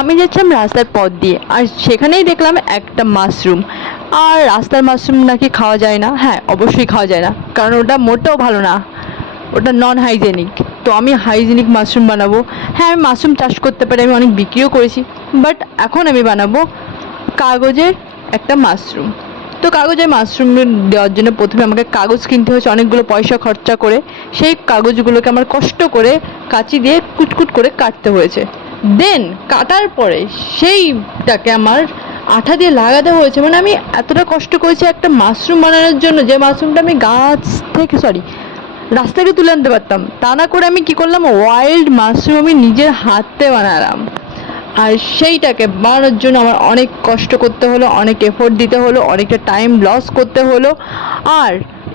আমি যাচ্ছিলাম রাস্তার পথ দিয়ে, আর সেখানেই দেখলাম একটা মাশরুম। আর রাস্তার মাশরুম নাকি খাওয়া যায় না। হ্যাঁ, অবশ্যই খাওয়া যায় না, কারণ ওটা মোটেও ভালো না, ওটা নন হাইজেনিক। তো আমি হাইজেনিক মাশরুম বানাবো। হ্যাঁ, আমি মাশরুম চাষ করতে পারি, আমি অনেক বিক্রিও করেছি। বাট এখন আমি বানাবো কাগজের একটা মাশরুম। তো কাগজের মাশরুম দেওয়ার জন্য প্রথমে আমাকে কাগজ কিনতে হয়েছে অনেকগুলো পয়সা খরচা করে। সেই কাগজগুলোকে আমার কষ্ট করে কাঁচি দিয়ে কুচকুট করে কাটতে হয়েছে। দেন কাটার পরে সেইটাকে আমার আঠা দিয়ে লাগাতে হয়েছে। মানে আমি এতটা কষ্ট করেছি একটা মাশরুম বানানোর জন্য, যে মাশরুমটা আমি গাছ থেকে রাস্তা থেকে তুলে আনতে পারতাম, তা না করে আমি কি করলাম, ওয়াইল্ড মাশরুম আমি নিজের হাতে বানালাম। আর সেইটাকে বানানোর জন্য আমার অনেক কষ্ট করতে হলো, অনেক এফোর্ট দিতে হলো, অনেকটা টাইম লস করতে হলো। আর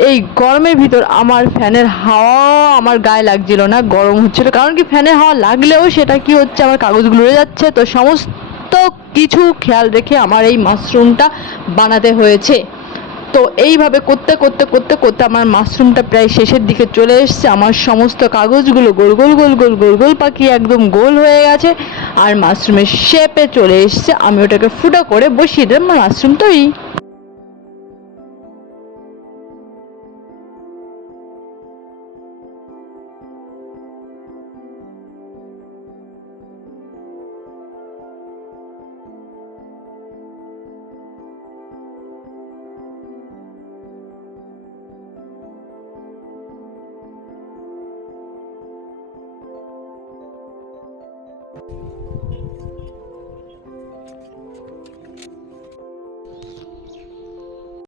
এই গরমের ভিতর আমার ফ্যানের হাওয়া আমার গায়ে লাগছিল না, গরম হচ্ছিল। কারণ কি, ফ্যানের হাওয়া লাগলেও সেটা কি হচ্ছে, আমার কাগজগুলো উড়ে যাচ্ছে। তো সমস্ত কিছু খেয়াল রেখে আমার এই মাশরুমটা বানাতে হয়েছে। তো এইভাবে করতে করতে করতে করতে আমার মাশরুমটা প্রায় শেষের দিকে চলে এসছে। আমার সমস্ত কাগজগুলো গোল গোল গোল গোল গোল গোল পাকিয়ে একদম গোল হয়ে গেছে, আর মাশরুমের শেপে চলে এসছে। আমি ওটাকে ফুটো করে বসিয়ে দিলাম, মাশরুম তৈরি।